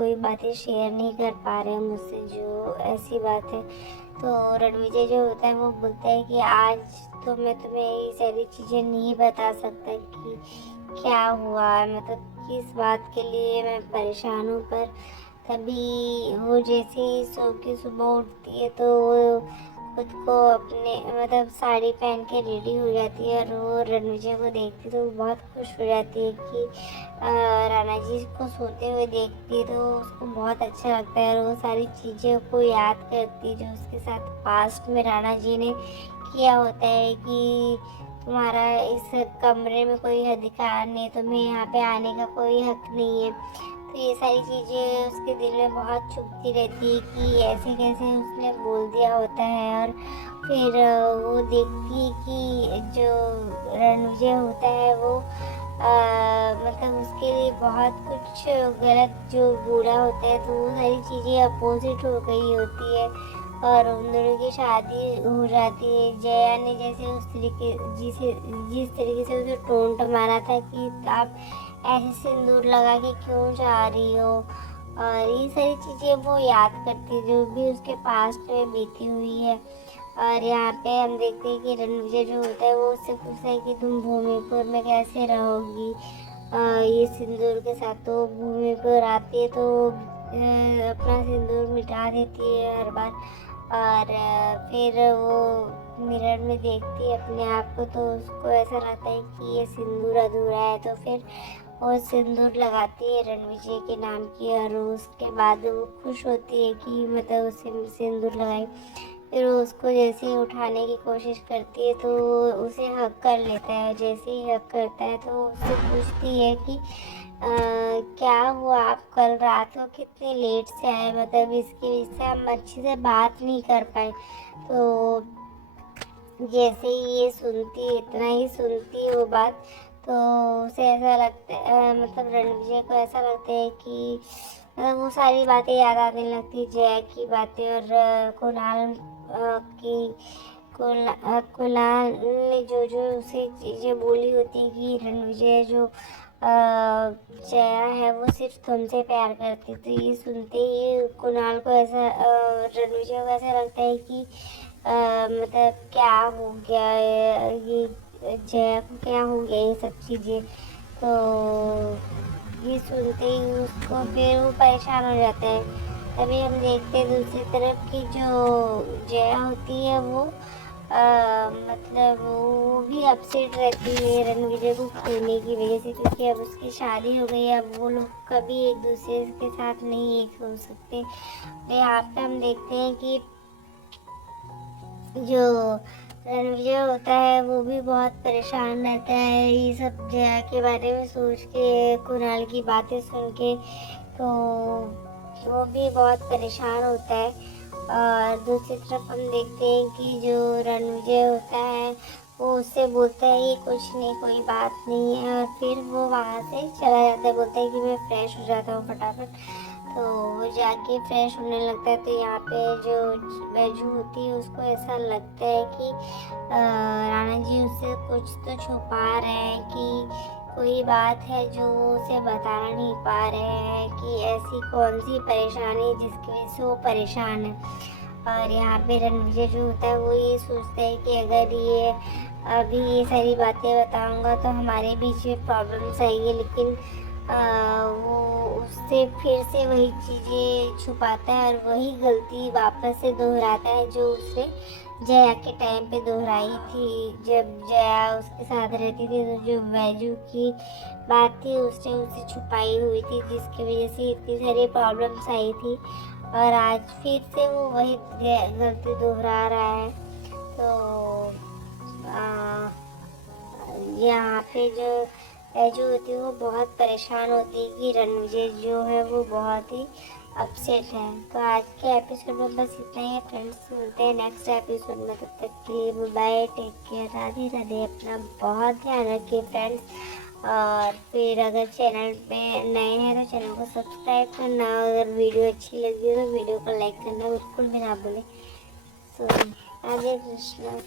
कोई बातें शेयर नहीं कर पा रहे हैं मुझसे, जो ऐसी बात है। तो रणविजय जो होता है वो बोलता है कि आज तो मैं तुम्हें ये सारी चीज़ें नहीं बता सकता कि क्या हुआ, मतलब किस बात के लिए मैं परेशान हूँ। पर तभी वो जैसे ही सो के सुबह उठती है तो वो खुद को अपने मतलब साड़ी पहन के रेडी हो जाती है, और वो रणविजय को देखती है तो वो बहुत खुश हो जाती है कि राणा जी को सोते हुए देखती है, तो उसको बहुत अच्छा लगता है। और वो सारी चीज़ों को याद करती है जो उसके साथ पास्ट में राणा जी ने किया होता है कि तुम्हारा इस कमरे में कोई अधिकार नहीं, तुम्हें यहाँ पे आने का कोई हक नहीं है। तो ये सारी चीज़ें उसके दिल में बहुत चुभती रहती है कि ऐसे कैसे उसने बोल दिया होता है। और फिर वो देखती है कि जो रणविजय होता है वो मतलब उसके लिए बहुत कुछ गलत जो बुरा होता है, तो वो सारी चीज़ें अपोजिट हो गई होती है और उन दोनों की शादी हो जाती है। जया ने जैसे उस तरीके जिस तरीके से उसे टोंट मारा था कि आप ऐसे सिंदूर लगा के क्यों जा रही हो, और ये सारी चीज़ें वो याद करती है जो भी उसके पास्ट में बीती हुई है। और यहाँ पे हम देखते हैं कि रणविजय जो होता है वो उससे पूछता है कि तुम भूमिपुर में कैसे रहोगी ये सिंदूर के साथ। तो भूमिपुर आती है तो अपना सिंदूर मिटा देती है हर बार। और फिर वो मिरर में देखती है अपने आप को, तो उसको ऐसा लगता है कि ये सिंदूर अधूरा है। तो फिर वो सिंदूर लगाती है रणविजय के नाम की, और उसके बाद वो खुश होती है कि मतलब उसे सिंदूर लगाई। फिर वो उसको जैसे ही उठाने की कोशिश करती है तो उसे हक कर लेता है। जैसे ही हक करता है तो उससे पूछती है कि क्या हुआ, आप कल रात को कितने लेट से आए, मतलब इसकी वजह से हम अच्छे से बात नहीं कर पाए। तो जैसे ही ये सुनती है, इतना ही सुनती है वो बात, तो उसे ऐसा लगता है मतलब रणविजय को ऐसा लगता है कि मतलब वो सारी बातें याद आने लगती है, जया की बातें और कुणाल की कुणाल ने जो उसे चीज़ें बोली होती कि रणविजय जो जया है वो सिर्फ तुमसे प्यार करती। तो ये सुनते ही कुणाल को ऐसा रणविजय को ऐसा लगता है कि मतलब क्या हो गया ये जया को क्या हो गया ये सब चीज़ें। तो ये सुनते ही उसको फिर वो परेशान हो जाता है। तभी हम देखते हैं दूसरी तरफ की जो जया होती है वो मतलब वो भी अपसेट रहती है रणविजय को खोने की वजह से, क्योंकि अब उसकी शादी हो गई है, अब वो लोग कभी एक दूसरे के साथ नहीं एक हो सकते। तो यहाँ पे हम देखते हैं कि जो रणविजय होता है वो भी बहुत परेशान रहता है ये सब जया के बारे में सोच के, कुणाल की बातें सुन के। तो वो भी बहुत परेशान होता है। और दूसरी तरफ हम देखते हैं कि जो रणविजय होता है वो उससे बोलता है ये कुछ नहीं, कोई बात नहीं है, और फिर वो वहाँ से चला जाता है, बोलता है कि मैं फ्रेश हो जाता हूँ फटाफट। तो वो जाके फ्रेश होने लगता है। तो यहाँ पे जो बैजू होती है उसको ऐसा लगता है कि राणा जी उससे कुछ तो छुपा रहे हैं, कि कोई बात है जो उसे बता नहीं पा रहे हैं, कि ऐसी कौन सी परेशानी जिसकी वजह से वो परेशान है। और यहाँ पे रणविजय जो होता है वो ये सोचता है कि अगर ये अभी ये सारी बातें बताऊंगा तो हमारे बीच में प्रॉब्लम्स आएंगी, लेकिन वो उससे फिर से वही चीज़ें छुपाता है और वही गलती वापस से दोहराता है जो उसने जया के टाइम पे दोहराई थी। जब जया उसके साथ रहती थी तो जो बैजू की बात थी उसने उसे छुपाई हुई थी, जिसकी वजह से इतनी सारी प्रॉब्लम्स आई थी, और आज फिर से वो वही गलती दोहरा रहा है। तो यहाँ पे जो बैजू होती है वो बहुत परेशान होती है कि रणविजय जो है वो बहुत ही अपसेट है। तो आज के एपिसोड में बस इतना ही है फ्रेंड्स, मिलते हैं नेक्स्ट एपिसोड में। तब तक के लिए bye, take care, Radhe Radhe, अपना बहुत ध्यान रखिए फ्रेंड्स। और फिर अगर चैनल पे नए हैं तो चैनल को सब्सक्राइब करना, अगर वीडियो अच्छी लगी हो तो वीडियो को लाइक करना बिल्कुल भी ना भूलें। सो राधे कृष्णा।